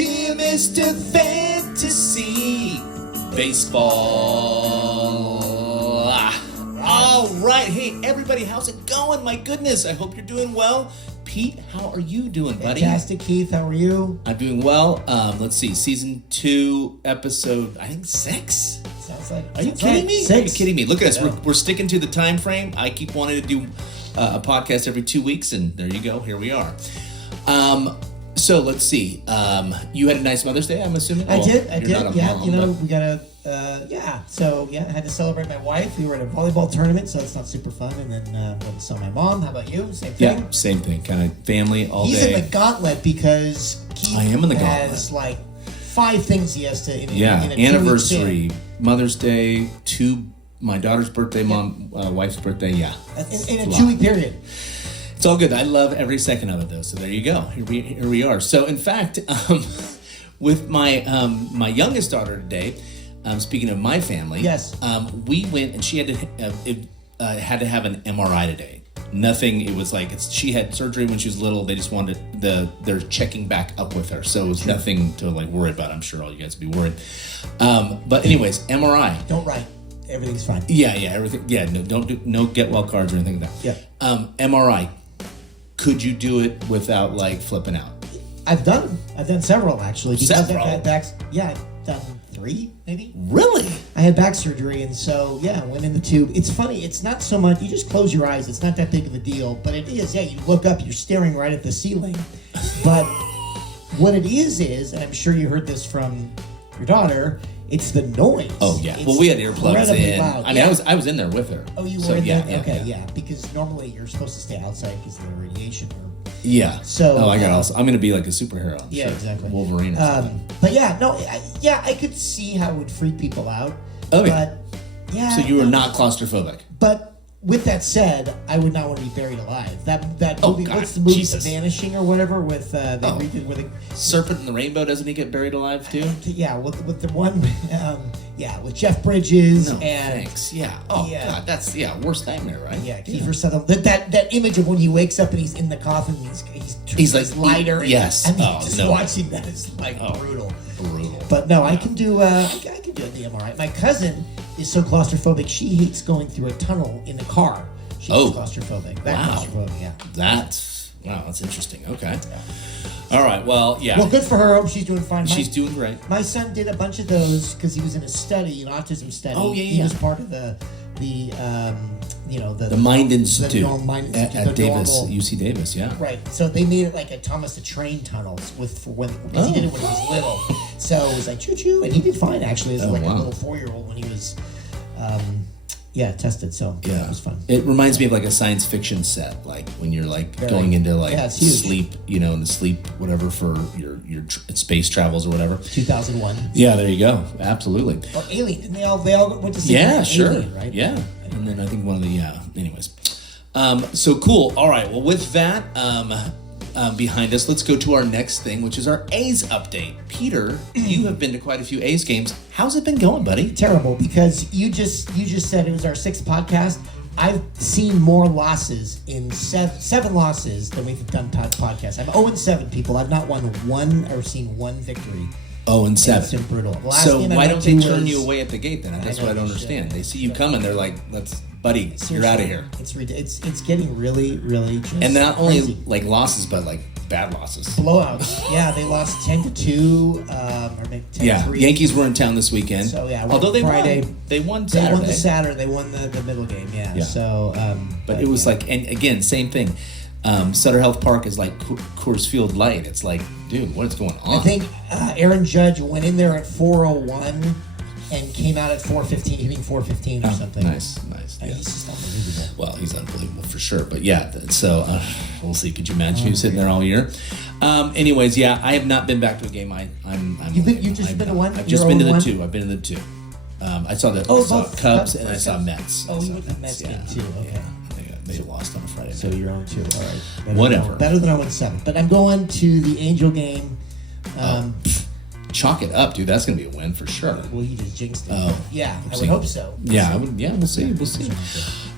Dear Mr. Fantasy Baseball. All right. Hey, everybody, how's it going? My goodness, I hope you're doing well. Pete, how are you doing, buddy? Fantastic, Keith. How are you? I'm doing well. Let's see, season 2, episode, I think 6? Sounds like. Are you kidding me? 6. Are you kidding me? Look at us. We're sticking to the time frame. I keep wanting to do a podcast every 2 weeks, and there you go. Here we are. So let's see. You had a nice Mother's Day, I'm assuming? I did. Not a Yeah, mom, we got a. So I had to celebrate my wife. We were at a volleyball tournament, so it's not super fun. And then went to saw my mom. How about you? Same thing. Yeah, same thing. Kind of family all He's day. in the gauntlet because Keith I am in the has gauntlet. like 5 things he has to. In a 2 week anniversary, span. Mother's Day, my daughter's birthday, wife's birthday. Yeah, In a 2 week period. it's all good. I love every second of it, though. So there you go. Here we are. So in fact, with my my youngest daughter today, speaking of my family, Yes. we went and she had to have an MRI today. Nothing. It was like she had surgery when she was little. They just wanted they're checking back up with her, so it was nothing to like worry about. I'm sure all you guys would be worried. But anyways, MRI. Don't write. Everything's fine. Yeah, everything. Yeah, no get well cards or anything like that. Yeah. MRI. Could you do it without like flipping out? I've done several actually. Because Several? I've had back. Yeah, I've done 3 maybe. Really? I had back surgery, and so yeah, went in the tube. It's funny. It's not so much. You just close your eyes. It's not that big of a deal, but it is. Yeah, you look up. You're staring right at the ceiling. But what it is, and I'm sure you heard this from your daughter. It's the noise. Oh yeah. It's Well, we had earplugs incredibly in. loud. I mean, Yeah. I was in there with her. Oh, you were so, in yeah, there? yeah, Okay, yeah. yeah. Because normally you're supposed to stay outside because of the radiation. Yeah. So, I got also. I'm gonna be like a superhero. I'm Yeah, sure. exactly. Wolverine. Or something. But yeah, no, I could see how it would freak people out. Oh, yeah. But yeah. So you were not claustrophobic. But with that said, I would not want to be buried alive. That Oh, movie, God, what's the movie, Jesus. The Vanishing or whatever, with they Oh. redid where they, Serpent in the Rainbow, doesn't he get buried alive too? yeah, with the one, with Jeff Bridges No, and thanks. Yeah. Oh Yeah. God, that's worst nightmare, right? yeah, Kiefer Sutherland. That image of when he wakes up and he's in the coffin, he's like, his lighter. yes. I mean, Oh, just no. watching that is like brutal. Brutal. But no, I can do I can do the MRI. My cousin is so claustrophobic; she hates going through a tunnel in a car. She's claustrophobic. Claustrophobic, yeah. That's interesting. Okay. All right. Well, yeah. Well, good for her. I hope she's doing fine. She's doing great. My son did a bunch of those because he was in a study, an autism study. Oh, yeah, He yeah. was part of the Mind Institute Mind Institute, at Davis, UC Davis. Yeah. Right. So they made it like a Thomas the Train tunnels because he did it when he was little. So it was like choo choo, and he did fine actually as a little 4-year-old when he was, tested. So Yeah, it was fun. It reminds me of like a science fiction set, like when you're like going into like it's huge. sleep, in the sleep whatever for your space travels or whatever. 2001. Yeah, there you go. Absolutely. Or Alien, and they all went to see Sure. Alien, right? Yeah, and then I think one of the Anyways, so cool. All right. Well, with that behind us, let's go to our next thing, which is our A's update. Peter, you have been to quite a few A's games. How's it been going, buddy? Terrible, because you just said it was our 6th podcast. I've seen more losses in 7 losses than we've done podcasts. I'm 0-7, people. I've not won one or seen one victory. 0-7. It's been brutal. The last So game I why went don't they to turn was- you away at the gate then? That's know what I don't they should. understand. They see you coming, they're like, buddy, you're out of here. It's getting really, really just And not only crazy. like losses, but like bad losses. Blowouts. Yeah, they lost 10-2, or maybe 10-3. Yeah, Yankees were in town this weekend. So, yeah, although they Friday- won, they won They Saturday. won the Saturday. They won the middle game. Yeah. Yeah. So, But it was like, and again, same thing. Sutter Health Park is like Coors Field Light. It's like, dude, what is going on? I think Aaron Judge went in there at 4:01 and came out at 4:15, hitting 4:15 or something. Nice. Yeah. He's just unbelievable. Well, he's unbelievable for sure. But yeah, so we'll see. Could you imagine you sitting there all year? Anyways, yeah, I have not been back to a game. You've just been to one? I've just You're been to the 0-1? 2. I've been to the 2. I saw the Oh, saw both Cubs Cubs and I saw Mets. Oh, I you saw went to the Mets game yeah. too. Okay. Yeah. They lost on a Friday So night. you're on 2. All right. Whatever. Better than I went 7. But I'm going to the Angel game. chalk it up, dude. That's gonna be a win for sure. Well, you just jinxed it. Oh. Yeah, I would hope so. Yeah, we'll see. We'll see.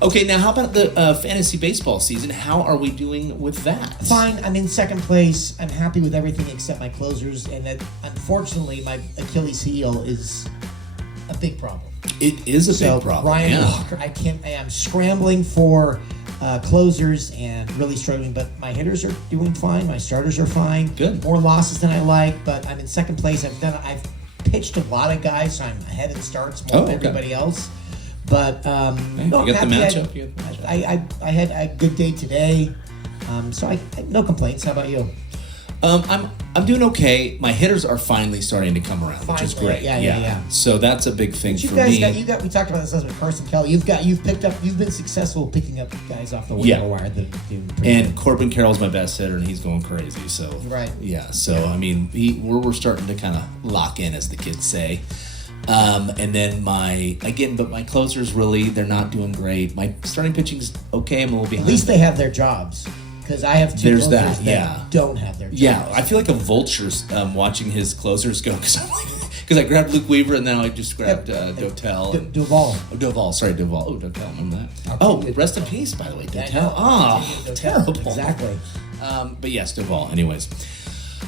Okay, now how about the fantasy baseball season? How are we doing with that? Fine. I'm in second place. I'm happy with everything except my closers, and that unfortunately my Achilles heel is a big problem. It is a big problem. Ryan Walker, I am scrambling for closers and really struggling, but my hitters are doing fine. My starters are fine. Good. More losses than I like, but I'm in second place. I've pitched a lot of guys, so I'm ahead in starts more than everybody else. But you got the matchup. I had a good day today, so I no complaints. How about you? I'm doing okay. My hitters are finally starting to come around, which is great. Yeah. So that's a big thing for me. We talked about this with Carson Kelly. You've been successful picking up guys off the waiver wire that do. And Corbin Carroll's my best hitter, and he's going crazy. So right. Yeah. So I mean, we're starting to kind of lock in, as the kids say. And then my closers really, they're not doing great. My starting pitching's okay. I'm a little behind. At least they have their jobs. Because I have two closers that don't have their jobs. Yeah, I feel like a vulture watching his closers go because I grabbed Luke Weaver and now I just grabbed Dotel. Duvall. Oh, Duvall. Sorry, Duvall. Oh, Dotel. Remember that? Oh, rest in peace, by the way. Dotel. Oh, terrible. Exactly. But yes, Duvall. Anyways.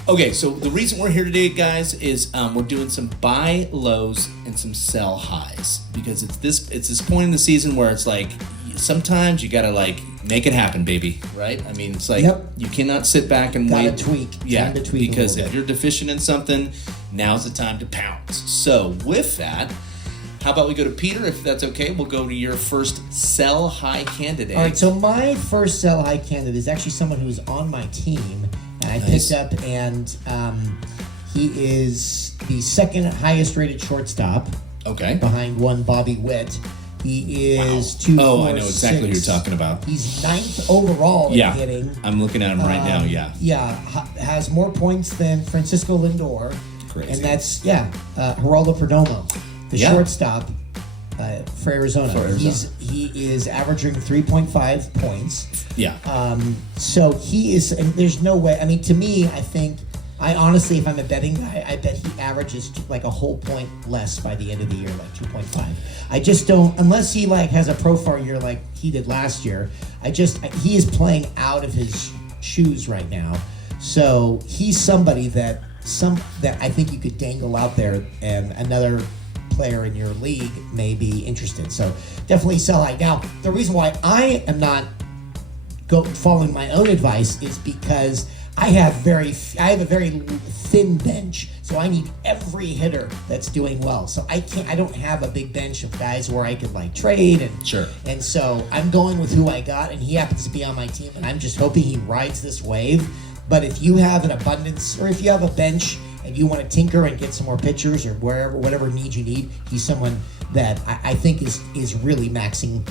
Okay, so the reason we're here today, guys, is we're doing some buy lows and some sell highs because it's this point in the season where it's like sometimes you gotta like make it happen, baby. Right? I mean, it's like you cannot sit back and wait. Gotta tweak. Yeah, time to tweak because if you're deficient in something, now's the time to pounce. So with that, how about we go to Peter, if that's okay? We'll go to your first sell high candidate. All right, so my first sell high candidate is actually someone who's on my team. I picked up, and he is the second highest rated shortstop. Okay. Behind one Bobby Witt. He is 2, Oh, 4, I know exactly 6. who you're talking about. He's 9th overall in hitting. I'm looking at him right now, Yeah, has more points than Francisco Lindor. Crazy. And that's, Geraldo Perdomo, the shortstop for Arizona. He is averaging 3.5 points. Yeah. So he is, and there's no way, I mean, to me, I honestly, if I'm a betting guy, I bet he averages like a whole point less by the end of the year, like 2.5. I just don't, unless he like has a profile year like he did last year, he is playing out of his shoes right now. So he's somebody that I think you could dangle out there, and another player in your league may be interested. So definitely sell high. Now, the reason why I am not following my own advice is because I have a very thin bench, so I need every hitter that's doing well. So I don't have a big bench of guys where I could like trade and sure. And so I'm going with who I got, and he happens to be on my team, and I'm just hoping he rides this wave. But if you have an abundance, or if you have a bench and you want to tinker and get some more pitchers or whatever need you need, he's someone that I think is really maxing,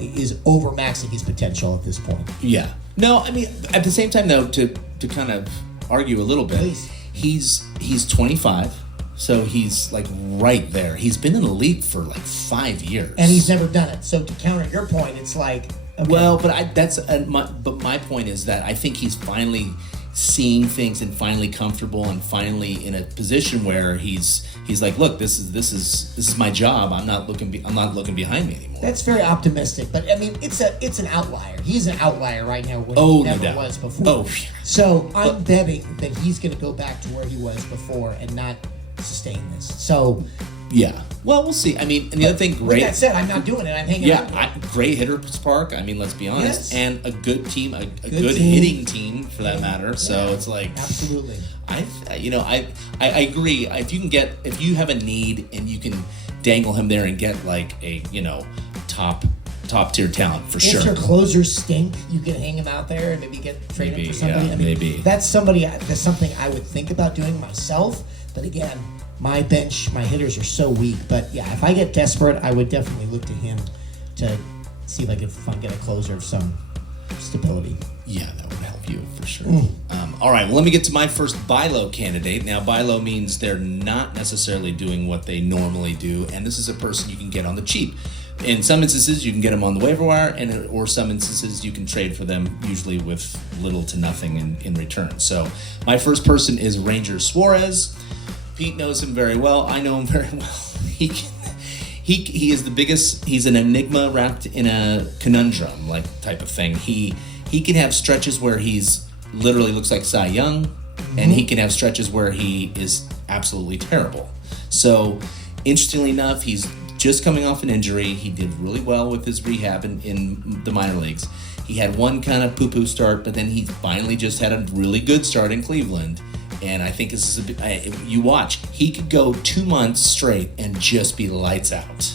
is over maxing his potential at this point. Yeah. No, I mean, at the same time, though, to kind of argue a little bit, Please. He's 25, so he's like right there. He's been in the league for like 5 years, and he's never done it. So to counter your point, it's like, okay. Well, but my point is that I think he's finally seeing things and finally comfortable and finally in a position where he's like, look, this is my job. I'm not looking behind me anymore. That's very optimistic, but I mean, it's an outlier. He's an outlier right now when he never was before. Oh, so I'm betting that he's going to go back to where he was before and not sustain this. So yeah. Well, we'll see. I mean, and the other thing, great. With that said, I'm not doing it. I'm hanging out. Great hitter's park. I mean, let's be honest, and a good team, a good team. hitting team for that matter. So it's like absolutely. I agree. If you have a need and you can dangle him there and get like a top tier talent for sure. If your closers stink, you can hang him out there and maybe get traded for somebody. Yeah, maybe that's something I would think about doing myself. But again, my bench, my hitters are so weak. But yeah, if I get desperate, I would definitely look to him to see if I can get a closer of some stability. Yeah, that would help you for sure. All right, well, let me get to my first buy low candidate. Now, buy low means they're not necessarily doing what they normally do, and this is a person you can get on the cheap. In some instances, you can get them on the waiver wire, or some instances you can trade for them, usually with little to nothing in return. So my first person is Ranger Suarez. Pete knows him very well. I know him very well. He is the biggest. He's an enigma wrapped in a conundrum like type of thing. He can have stretches where he's literally looks like Cy Young, and he can have stretches where he is absolutely terrible. So, interestingly enough, he's just coming off an injury. He did really well with his rehab in the minor leagues. He had one kind of poo-poo start, but then he finally just had a really good start in Cleveland. And I think this is you watch, he could go 2 months straight and just be lights out.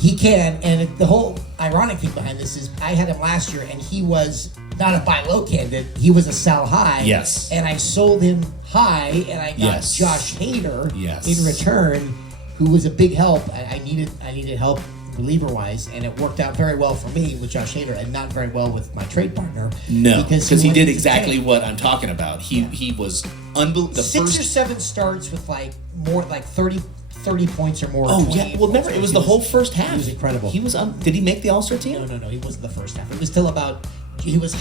He can, and the whole ironic thing behind this is I had him last year, and he was not a buy low candidate. He was a sell high. Yes. And I sold him high, and I got Yes. Josh Hader Yes. in return, who was a big help. I needed help reliever-wise, and it worked out very well for me with Josh Hader, and not very well with my trade partner. No, because he wanted did to exactly tank. what I'm talking about. He was unbelievable. 6 or 7 starts with like more like 30 points or more. Oh 28 yeah, well points. remember it was the whole first half. He was incredible. He was did he make the All-Star team? No, he wasn't the first half. It was still about. He was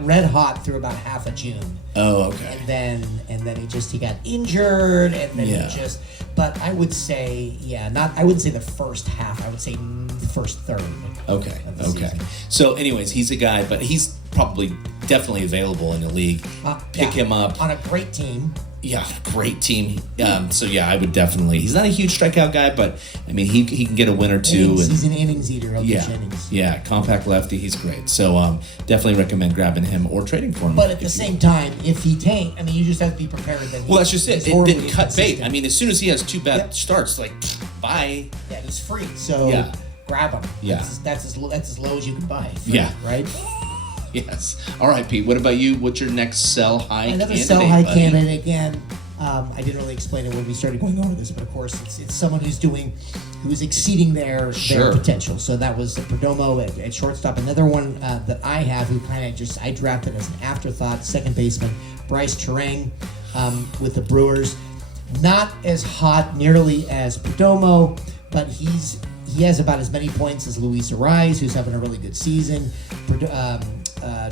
red hot through about half of June. Oh, okay. And then he got injured, and then Yeah. he just. But I would say, I wouldn't say the first half. I would say the first third. Okay. of the Okay. season. So, anyways, he's a guy, but he's definitely available in the league. Pick him up. on a great team. Yeah, great team. So yeah, I would definitely. He's not a huge strikeout guy, but I mean, he can get a win or two. He's an innings eater. He'll Yeah, pitch innings. yeah, compact lefty. He's great. So definitely recommend grabbing him or trading for him. But at the same time, if he tanked, I mean, you just have to be prepared that. Well, that's just it. he's It horribly didn't cut bait. inconsistent. I mean, as soon as he has 2 bad Yep. starts, like, bye. Yeah, he's free. So Yeah. grab him. Yeah. That's as low as you can buy. Yeah. Right. Yes. All right, Pete. What about you? What's your next sell high? Another candidate, sell high buddy? candidate again. I didn't really explain it when we started going over this, but of course it's someone who's exceeding their Sure. potential. So that was Perdomo at shortstop. Another one that I have who kind of I drafted as an afterthought, second baseman, Bryce Terang with the Brewers. Not as hot nearly as Perdomo, but he has about as many points as Luis Ariz, who's having a really good season.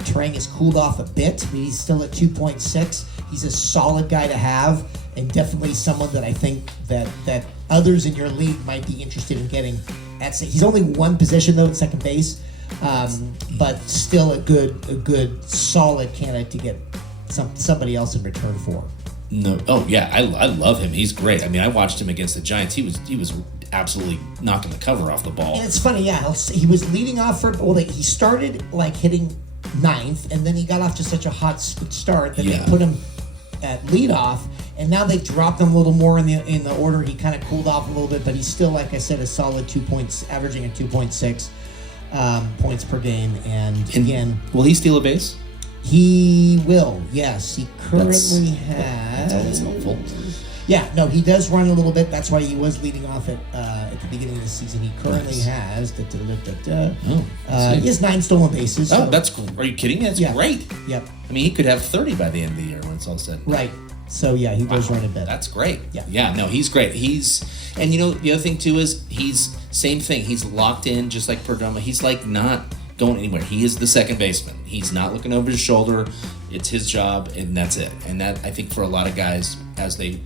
Terang has cooled off a bit, but he's still at 2.6. He's a solid guy to have, and definitely someone that I think that others in your league might be interested in getting. He's only one position though at second base, but still a good solid candidate to get somebody else in return for. No. Oh yeah, I love him. He's great. I mean, I watched him against the Giants. He was absolutely knocking the cover off the ball. And it's funny, yeah. He was leading off he started like hitting ninth, and then he got off to such a hot start that they put him at leadoff, and now they dropped him a little more in the order. He kind of cooled off a little bit, but he's still, like I said, a solid 2 points, averaging at 2.6 points per game. And again, will he steal a base? he will. Yes, he currently has. That's always helpful. Yeah, no, he does run a little bit. That's why he was leading off at the beginning of the season. He currently has. He has 9 stolen bases. Oh, so, are you kidding me? That's Yeah. great. Yep. I mean, he could have 30 by the end of the year when it's all said. and done. Right. So yeah, he does run a bit. That's great. Yeah. Yeah. No, he's great. And the other thing too is he's same thing. He's locked in just like Perdomo. He's like not going anywhere. He is the second baseman. He's not looking over his shoulder. It's his job, and that's it. And that, I think, for a lot of guys, as they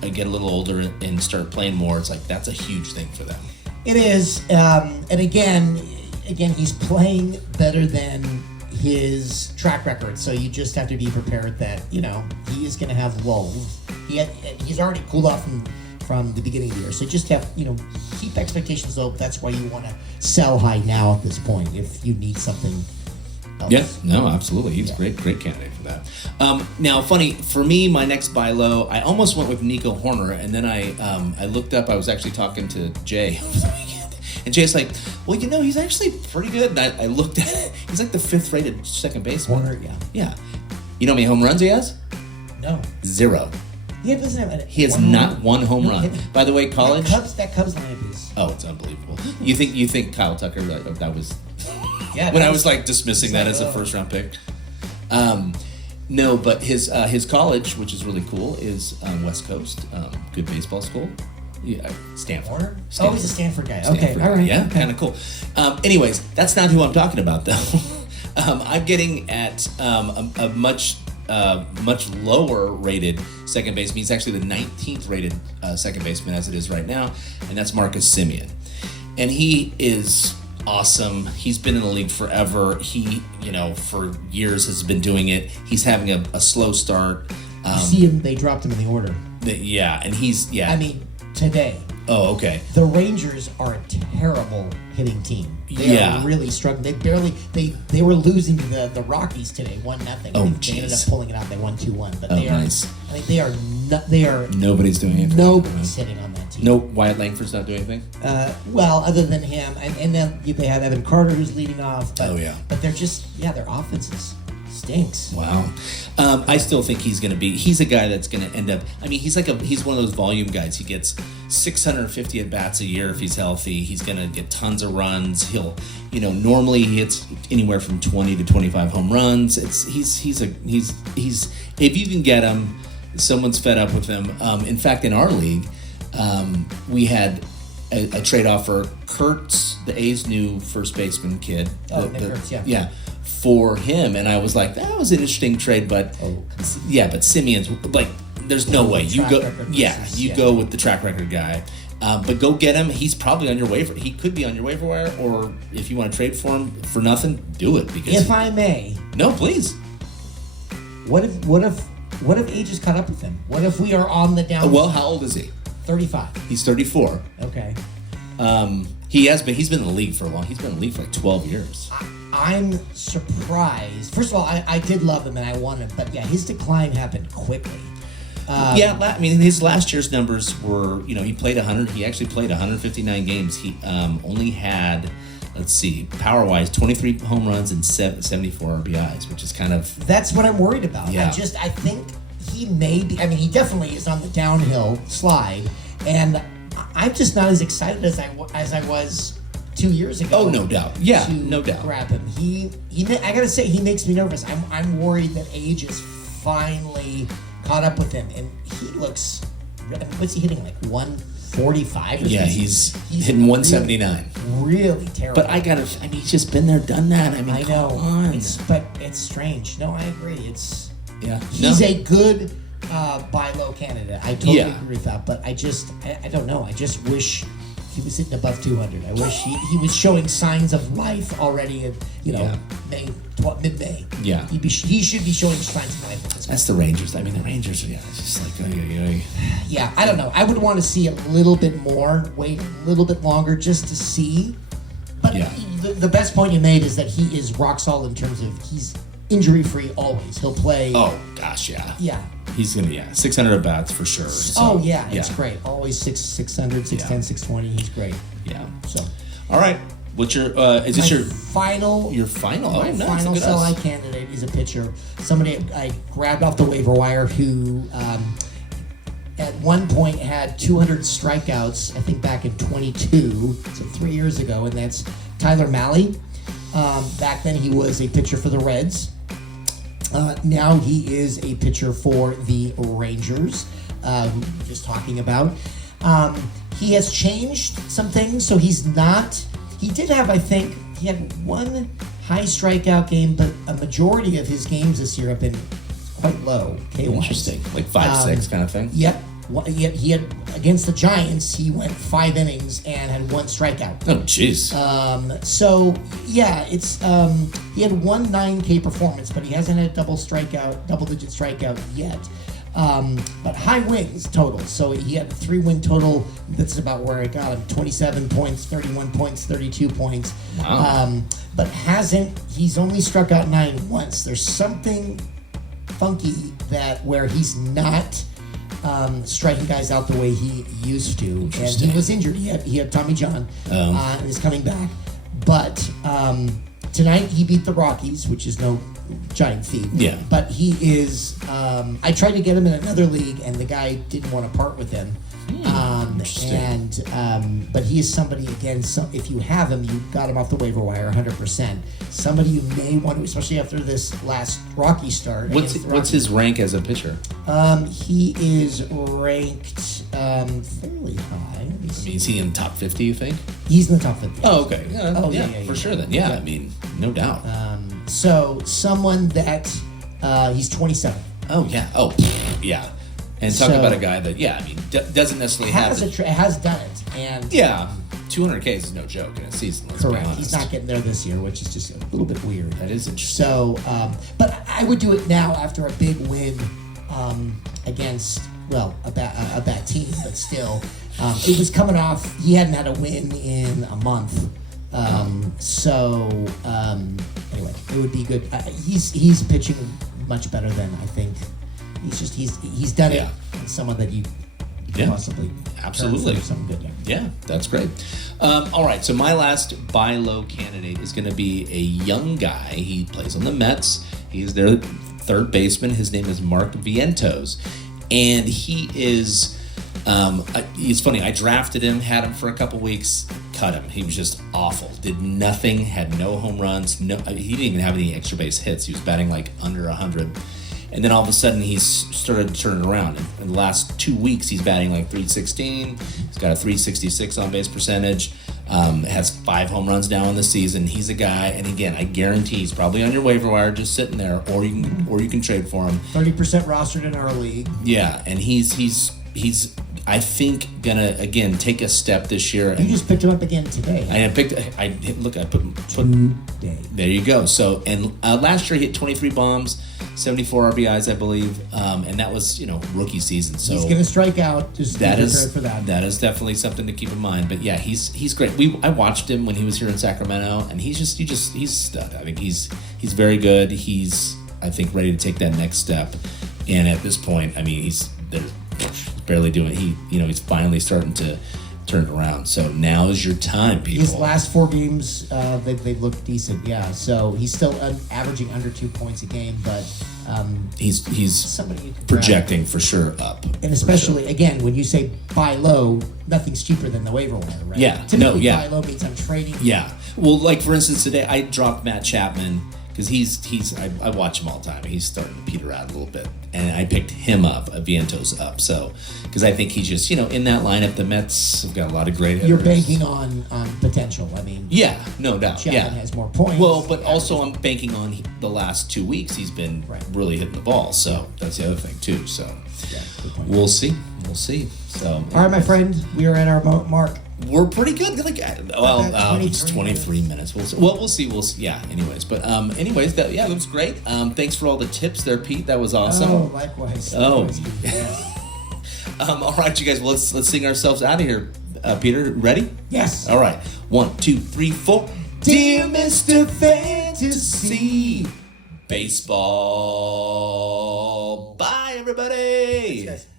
get a little older and start playing more, it's like that's a huge thing for them. It is, and again, he's playing better than his track record. So you just have to be prepared that he is going to have lulls. He's already cooled off from the beginning of the year. So just have keep expectations low. That's why you want to sell high now at this point if you need something else. Yeah, no, absolutely. He's a great candidate for that. Now, funny, for me, my next buy low, I almost went with Nico Horner, and then I looked up, I was actually talking to Jay over the weekend, and Jay's like, well, he's actually pretty good. And I looked at it. He's like the 5th rated second baseman. Horner, yeah. Yeah. You know how many home runs he has? No. 0. He doesn't have He has not one home run. By the way, college. That Cubs lineup is. Oh, it's unbelievable. You think Kyle Tucker? That was Yeah. when I was like dismissing that as a first round pick. No, but his college, which is really cool, is West Coast, good baseball school. Yeah, Stanford. Horner? Stanford. Oh, he's a Stanford guy. Stanford. Okay, all right. Yeah, okay. kind of cool. Anyways, that's not who I'm talking about though. I'm getting at a much much lower rated second baseman. He's actually the 19th rated second baseman as it is right now, and that's Marcus Semien. And he is awesome. He's been in the league forever. He, for years has been doing it. He's having a slow start. You see him, they dropped him in the order. Yeah, and he's, I mean, today. Oh, okay. The Rangers are a terrible hitting team. They are really struggling. They were losing to the Rockies today, 1-0. Oh, they ended up pulling it out. They won 2-1. But they are, nice. I mean, they are. Nobody's doing anything. Nobody's hitting on that team. No, Wyatt Langford's not doing anything. Well, other than him, and then they have Evan Carter who's leading off. But, But they're just their offenses stinks. Wow. I still think he's a guy that's going to end up, I mean, he's one of those volume guys. He gets 650 at bats a year if he's healthy. He's going to get tons of runs. He'll, normally he hits anywhere from 20 to 25 home runs. He's if you can get him, someone's fed up with him. In fact, in our league, we had a trade offer. Kurtz, the A's new first baseman kid. Nick Kurtz, Yeah. For him, and I was like, that was an interesting trade, but but Simeon's like, there's no way you go. Go with the track record guy, but go get him. He's probably on your waiver. He could be on your waiver wire, or if you want to trade for him for nothing, do it. Because if I may, no, please. What if age has caught up with him? What if we are on the down? Well, how old is he? 35. He's 34. Okay. He's been in the league for a long. He's been in the league for like 12 years. I'm surprised. First of all, I did love him and I wanted him, but his decline happened quickly. I mean, his last year's numbers were, he played 100. He actually played 159 games. He only had, power-wise, 23 home runs and 74 RBIs, which is kind of... That's what I'm worried about. Yeah. I think he may be... I mean, he definitely is on the downhill slide, and I'm just not as excited as I was 2 years ago. Oh, no doubt. Yeah, no doubt. Grab him. I gotta say, he makes me nervous. I'm worried that age is finally caught up with him, and he looks. What's he hitting, like 145? Or he's hitting 179. Really terrible. But he's just been there, done that. I mean, I know. Come on. But it's strange. No, I agree. He's a good buy low candidate. I totally agree with that. But I don't know. I just wish he was hitting above 200. I wish he was showing signs of life already in, mid-May. Yeah. He should be showing signs of life at this point. That's the Rangers. I mean, the Rangers, it's just like, Yeah, I don't know. I would want to see a little bit more, wait a little bit longer just to see. But the best point you made is that he is rock solid in terms of he's injury-free always. He'll play. Oh, gosh, yeah. Yeah. He's going to, 600 at-bats for sure. So, it's great. Always 600, 610, 620. He's great. Yeah. So. All right. What's your, is this your final? Your final? My final sell-high candidate is a pitcher. Somebody I grabbed off the waiver wire who at one point had 200 strikeouts, I think back in 22, so 3 years ago, and that's Tyler Mahle. Back then he was a pitcher for the Reds. Now he is a pitcher for the Rangers, who we were just talking about. He has changed some things, so he did have, I think, he had one high strikeout game, but a majority of his games this year have been quite low. Interesting. Like 5-6 kind of thing? Yep. He had, against the Giants, he went 5 innings and had 1 strikeout. Oh, jeez. It's he had one 9K performance, but he hasn't had double-digit strikeout yet. But high wins total. So he had a 3-win total. That's about where I got him. 27 points, 31 points, 32 points. Wow. But he's only struck out 9 once. There's something funky where he's not striking guys out the way he used to. And he was injured. He had Tommy John and is coming back. But tonight he beat the Rockies, which is no giant feat. Yeah. But he is, I tried to get him in another league and the guy didn't want to part with him. But he is somebody, again, if you have him, you got him off the waiver wire 100%. Somebody you may want to, especially after this last Rocky start. What's his rank as a pitcher? He is ranked fairly high. Is he in the top 50, you think? He's in the top 50. Oh, okay. Yeah, for sure then. Yeah, I mean, no doubt. So someone that He's 27. Oh yeah. Oh yeah. And talk about a guy that doesn't necessarily has have has done it, and 200K is no joke in a season. Let's correct. be honest. He's not getting there this year, which is just a little bit weird. That is interesting. So, but I would do it now after a big win against a bad team, but still, it was coming off. He hadn't had a win in a month. Anyway, it would be good. He's pitching much better than I think. He's done it. And someone that you possibly absolutely something good. Yeah, that's great. All right, so my last buy low candidate is going to be a young guy. He plays on the Mets. He is their third baseman. His name is Mark Vientos, and he is. It's funny. I drafted him, had him for a couple weeks, cut him. He was just awful. Did nothing. Had no home runs. No, he didn't even have any extra base hits. He was batting like under 100. And then all of a sudden, he's started turning around. In the last 2 weeks, he's batting like 316. He's got a 366 on base percentage. Has 5 home runs now in the season. He's a guy, and again, I guarantee he's probably on your waiver wire, just sitting there, or you can trade for him. 30% rostered in our league. Yeah, and he's I think gonna again take a step this year. You just picked him up again today. I put today. There you go. So last year he hit 23 bombs, 74 RBIs, I believe, and that was rookie season. So he's gonna strike out. Just be prepared for that. That is definitely something to keep in mind. But yeah, he's great. I watched him when he was here in Sacramento, and he's stud. I think he's very good. He's I think ready to take that next step. And at this point, I mean he's barely doing it. He's finally starting to turn it around. So now is your time, people. His last 4 games, they've looked decent. Yeah, so he's still averaging under 2 points a game, but he's somebody you can projecting grab. For sure up. And especially again, when you say buy low, nothing's cheaper than the waiver wire, right? Yeah, typically buy low means I'm trading. Yeah, well, like for instance, today I dropped Matt Chapman. Because I watch him all the time. He's starting to peter out a little bit, and I picked him up, Vientos up. So, because I think he's just in that lineup. The Mets have got a lot of great hitters. You're banking on potential. I mean, yeah, no doubt. Chapman has more points. Well, but also I'm banking on the last 2 weeks he's been really hitting the ball. So that's the other thing too. So we'll see. So all right, my friend, we are at our mark. We're pretty good. It's 23 minutes. We'll see. Yeah. Anyways, but that was great. Thanks for all the tips there, Pete. That was awesome. Oh, likewise. Oh. All right, you guys. Well, let's sing ourselves out of here. Peter, ready? Yes. All right. 1, 2, 3, 4. Dear Mr. Fantasy Baseball. Bye, everybody. Thanks, guys.